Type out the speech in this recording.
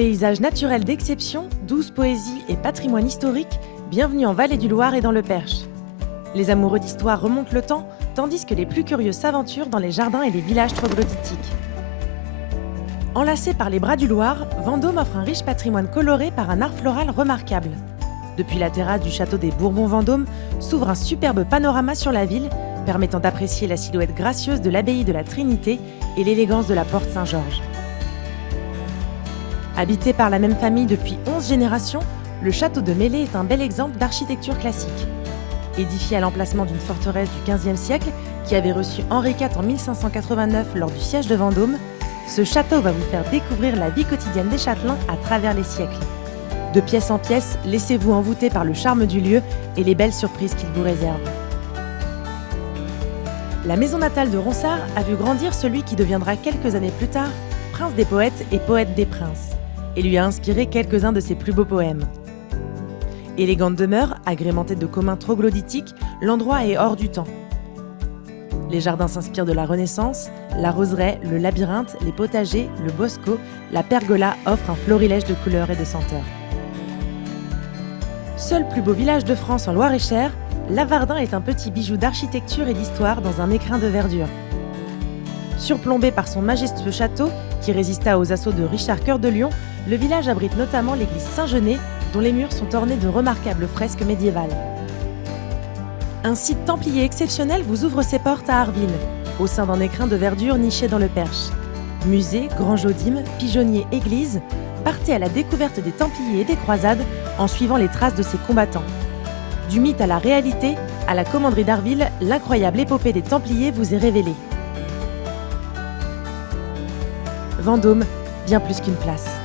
Paysages naturels d'exception, douce poésie et patrimoine historique, bienvenue en Vallée du Loir et dans le Perche. Les amoureux d'histoire remontent le temps, tandis que les plus curieux s'aventurent dans les jardins et les villages troglodytiques. Enlacé par les bras du Loir, Vendôme offre un riche patrimoine coloré par un art floral remarquable. Depuis la terrasse du château des Bourbons-Vendôme s'ouvre un superbe panorama sur la ville, permettant d'apprécier la silhouette gracieuse de l'abbaye de la Trinité et l'élégance de la porte Saint-Georges. Habité par la même famille depuis 11 générations, le château de Mélé est un bel exemple d'architecture classique. Édifié à l'emplacement d'une forteresse du XVe siècle qui avait reçu Henri IV en 1589 lors du siège de Vendôme, ce château va vous faire découvrir la vie quotidienne des châtelains à travers les siècles. De pièce en pièce, laissez-vous envoûter par le charme du lieu et les belles surprises qu'il vous réserve. La maison natale de Ronsard a vu grandir celui qui deviendra quelques années plus tard prince des poètes et poète des princes, et lui a inspiré quelques-uns de ses plus beaux poèmes. Élégante demeure, agrémentée de communs troglodytiques, l'endroit est hors du temps. Les jardins s'inspirent de la Renaissance, la roseraie, le labyrinthe, les potagers, le bosco, la pergola offre un florilège de couleurs et de senteurs. Seul plus beau village de France en Loir-et-Cher, Lavardin est un petit bijou d'architecture et d'histoire dans un écrin de verdure. Surplombé par son majestueux château, qui résista aux assauts de Richard Cœur de Lion, le village abrite notamment l'église Saint-Genet, dont les murs sont ornés de remarquables fresques médiévales. Un site templier exceptionnel vous ouvre ses portes à Arville, au sein d'un écrin de verdure niché dans le Perche. Musée, grand jodime, pigeonnier, église, partez à la découverte des Templiers et des croisades en suivant les traces de ces combattants. Du mythe à la réalité, à la commanderie d'Arville, l'incroyable épopée des Templiers vous est révélée. Vendôme, bien plus qu'une place.